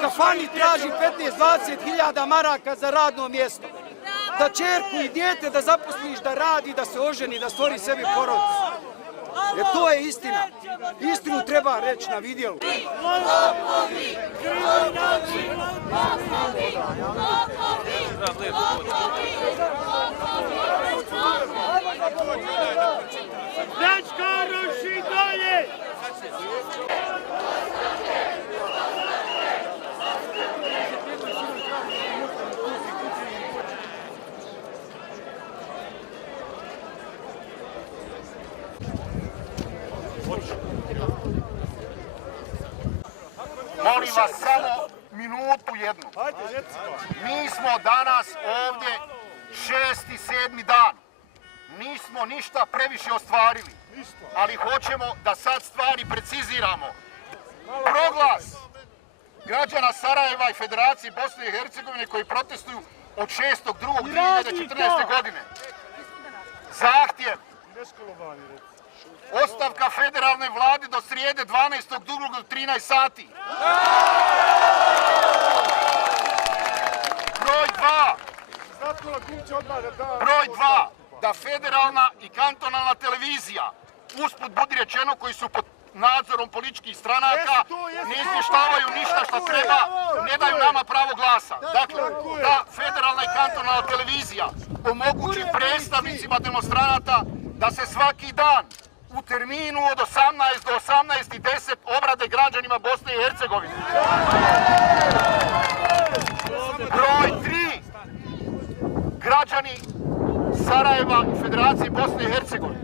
kafani traži 15-20 hiljada maraka za radno mjesto. Da čerku i dijete da zaposliš, da radi, da se oženi, da stvori sebi porodicu. Jer to je istina. Istinu treba reći na vidjelu. Pljačka ruši dolje! Molim vas samo minutu jednu. Mi smo danas ovdje 6. 7. dan. Nismo ništa previše ostvarili, ali hoćemo da sad stvari preciziramo. Proglas građana Sarajeva i Federacije Bosne i Hercegovine koji protestuju od 6.2.2014. godine. Zahtjev ostavka federalne vlade do srijede 12.2. do 13 sati. Broj 2. Da federalna i kantonalna televizija, usput budi rečeno koji su pod nadzorom političkih stranaka, ne izvještavaju ništa što treba, ne daju nama pravo glasa. Dakle, da federalna i kantonalna televizija omogući predstavnicima demonstranata da se svaki dan u terminu od 18 do 18:10 obrade građanima Bosne i Hercegovine. Broj 3. Građani Sarajeva i Federacije Bosne i Hercegovine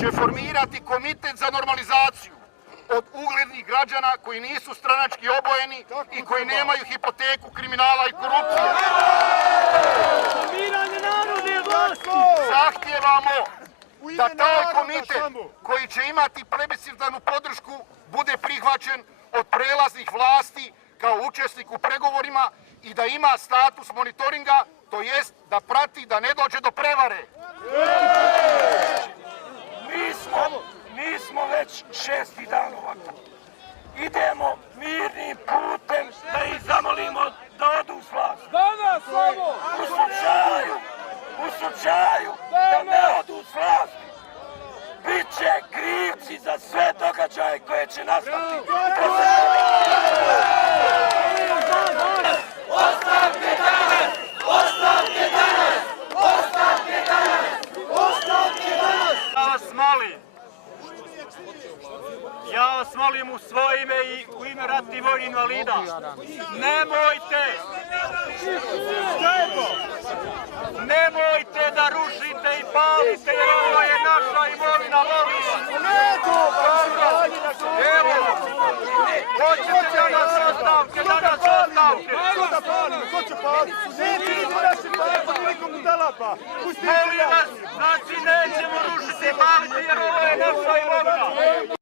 će formirati komitet za normalizaciju od uglednih građana koji nisu stranački obojeni i koji nemaju hipoteku kriminala i korupcije. Zahtijevamo da taj komitet koji će imati plebiscitarnu podršku bude prihvaćen od prelaznih vlasti kao učesnik u pregovorima i da ima status monitoringa, to jest da prati da ne dođe do prevare. Mi smo već 6. dan ovako. Idemo mirnim putem da ih zamolimo da odu s vlasti. U slučaju da ne odu s vlasti, bit će krivci za sve događaje koje će nastati. Ostavke danas! Ostavke danas! Ostavke danas! Ostavke danas! Ja vas molim u svoje ime i u ime ratnih vojnih invalida, nemojte da rušite i palite jer ovo je naša imovina, molim vas. Evo, hoćete da nas ostavke, da nas ostavke. Ko će paliti? Neće ljudi naši paliti nikom talapa. Molim vas, znači nećemo rušiti i paliti jer ovo je naša imovina.